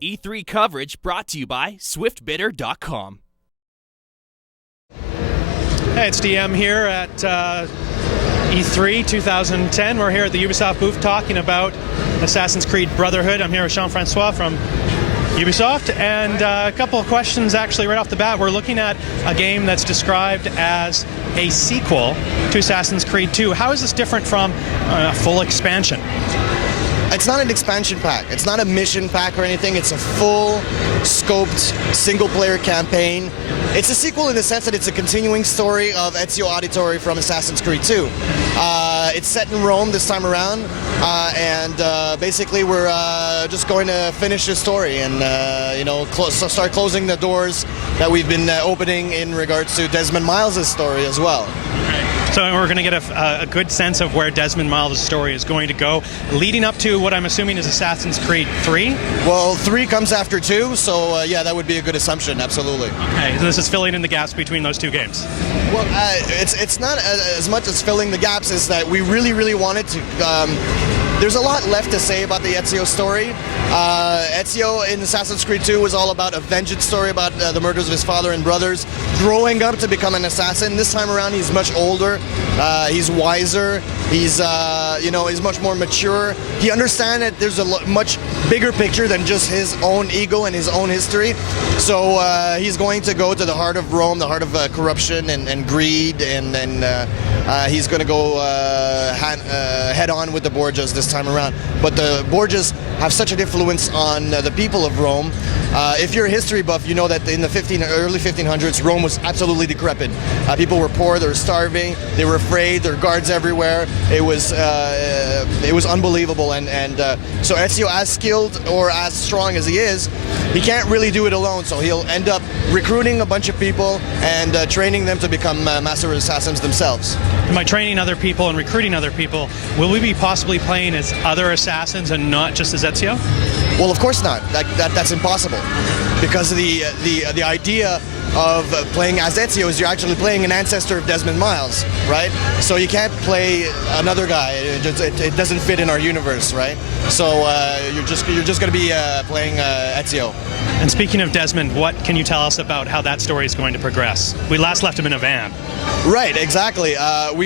E3 coverage brought to you by SwiftBidder.com. Hey, it's DM here at E3 2010. We're here at the Ubisoft booth talking about Assassin's Creed Brotherhood. I'm here with Jean-Francois from Ubisoft, and a couple of questions actually right off the bat. We're looking at a game that's described as a sequel to Assassin's Creed 2. How is this different from a full expansion? It's not an expansion pack. It's not a mission pack or anything. It's a full scoped single-player campaign. It's a sequel in the sense that it's a continuing story of Ezio Auditore from Assassin's Creed 2. It's set in Rome this time around, and basically we're just going to finish the story and start closing the doors that we've been opening in regards to Desmond Miles' story as well. So we're going to get a good sense of where Desmond Miles' story is going to go, leading up to what I'm assuming is Assassin's Creed 3? Well, 3 comes after 2, so yeah, that would be a good assumption, absolutely. Okay, so this is filling in the gaps between those two games. Well, it's not as much as filling the gaps as that we really wanted to. There's a lot left to say about the Ezio story. Ezio in Assassin's Creed 2 was all about a vengeance story about the murders of his father and brothers, growing up to become an assassin. This time around, he's much older, he's wiser, he's much more mature. He understands that there's a much bigger picture than just his own ego and his own history. So he's going to go to the heart of Rome, the heart of corruption and greed, and he's going to go head on with the Borgias this time around. But the Borgias have such an influence on the people of Rome. If you're a history buff, you know that in the early 1500s, Rome was absolutely decrepit. People were poor, they were starving, they were afraid, there were guards everywhere. It was unbelievable, and so Ezio, as skilled or as strong as he is, he can't really do it alone, so he'll end up recruiting a bunch of people and training them to become master assassins themselves. And by training other people and recruiting other people, will we be possibly playing as other assassins and not just as Ezio? Well, of course not. That's impossible, because the idea of playing as Ezio is you're actually playing an ancestor of Desmond Miles, right? So you can't play another guy. It doesn't fit in our universe, right? So you're just going to be playing Ezio. And speaking of Desmond, what can you tell us about how that story is going to progress? We last left him in a van. Right, exactly. Again,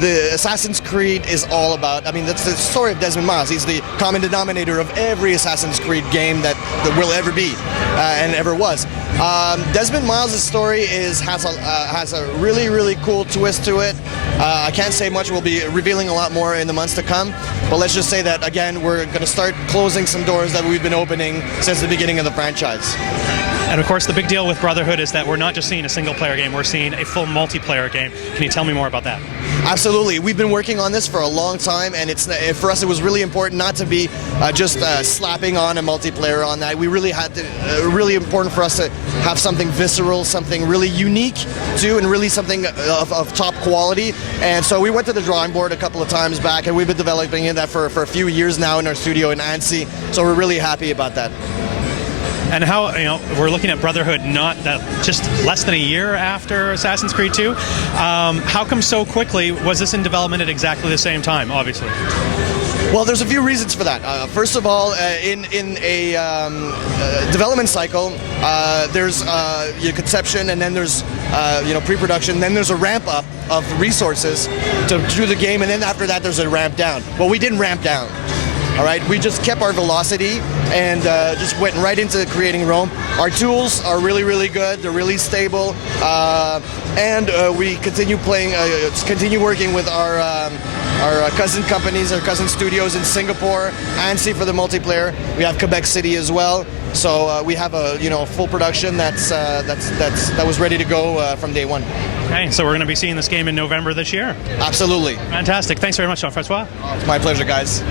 the Assassin's Creed is all about, that's the story of Desmond Miles. He's the common denominator of every Assassin's Creed game that will ever be and ever was. Desmond Miles' story has a really cool twist to it. I can't say much. We'll be revealing a lot more in the months to come. But let's just say that, again, we're going to start closing some doors that we've been opening since the beginning of the franchise. And of course, the big deal with Brotherhood is that we're not just seeing a single-player game, we're seeing a full multiplayer game. Can you tell me more about that? Absolutely. We've been working on this for a long time, and for us it was really important not to be just slapping on a multiplayer on that. We really had to, really important for us to have something visceral, something really unique too, and really something of top quality. And so we went to the drawing board a couple of times back, and we've been developing that for a few years now in our studio in ACII. So we're really happy about that. And how, we're looking at Brotherhood just less than a year after Assassin's Creed 2. How come so quickly? Was this in development at exactly the same time, obviously? Well, there's a few reasons for that. First of all, in a development cycle, there's your conception, and then there's pre-production, then there's a ramp up of resources to do the game, and then after that there's a ramp down. Well, we didn't ramp down. All right, we just kept our velocity and just went right into creating Rome. Our tools are really good. They're really stable, and we continue working with our cousin companies, our cousin studios in Singapore, ANSI for the multiplayer. We have Quebec City as well. So we have a full production that was ready to go from day one. Okay, so we're going to be seeing this game in November this year. Absolutely. Fantastic. Thanks very much, Jean-Francois. It's my pleasure, guys.